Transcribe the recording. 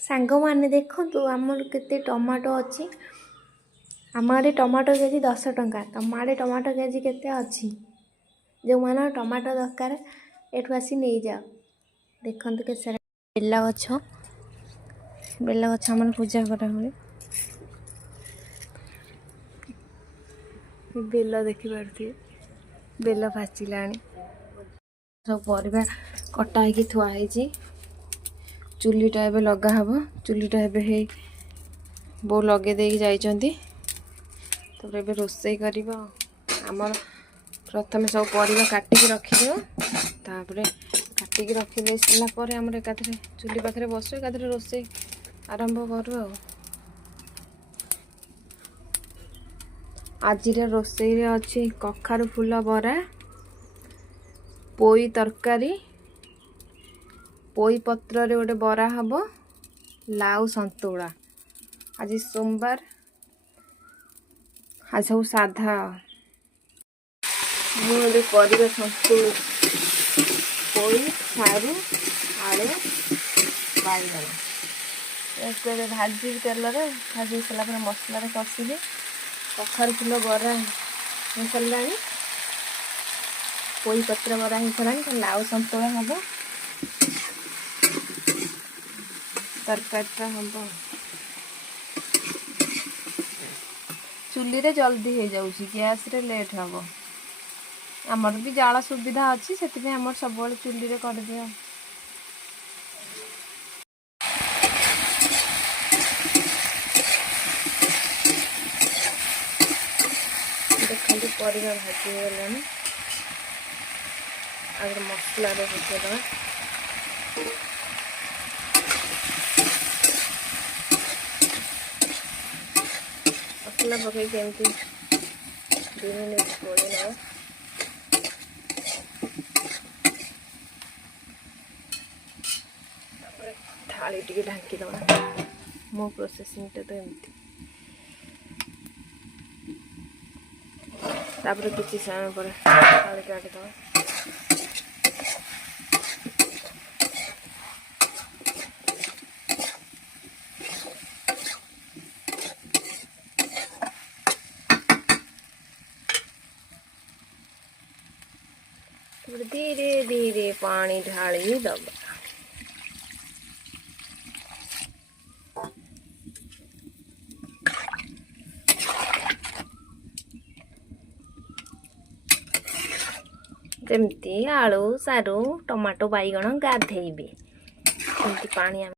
सांग मैंने देखु आमर केते टमाटो अच्छी आम आड़े टमाटो केजी 10 टंका तुम आड़े टमाटो केजी केते अच्छी जो मान टमाटो दरकार एठू आसी नहीं जाओ। देखु के बेला गछ आम पूजा करा हुए बेल देखिपे बेल पाचिला सब परिवा कटा हो थुआई चुलीटा एबे लगा हब चुलीटा एबे हे बो लगे देकी जाइचंती तो एबे रोसई करिबो हमर प्रथम सब परिवा काटिकी रखिदियो तापरे काटिकी रखि दे सला पर हमर एकाथरे चुली पाखरे बसो एकाथरे रोसई आरंभ करू आ आज रोसई रे अच्छी कखारु फूल बरा पोई तरकारी पोई पत्र रे गोटे बरा हब लाउ संतुला आज सोमवार आज सब साधा मुझे परिवा संतुल पोई सारू आलू बाइगण भाजी तेल भाजी सारा मसला कषिले कखारु फूल बरा हो सारा पोई पत्र बरा हो सारा लाउ संतुला हम तरकारीटा हम चुली रे जल्दी हो जाऊँगी गैस रे लेट हम आमर भी जाला सुविधा अच्छी से आम सब चुली रे कर दिया देखते परिवा भाजी गलानी आगे मसला पकईदा मसला पकई केमती 2 मिनट गोली ना थाली टी ढांकी दवा मो प्रोसेसिंग तो एमती तापर किसी समय पर थाली काट दवा धीरे धीरे पानी ढाली दबा जमती आलू सारू टमाटो बैगण गाधेबे पानी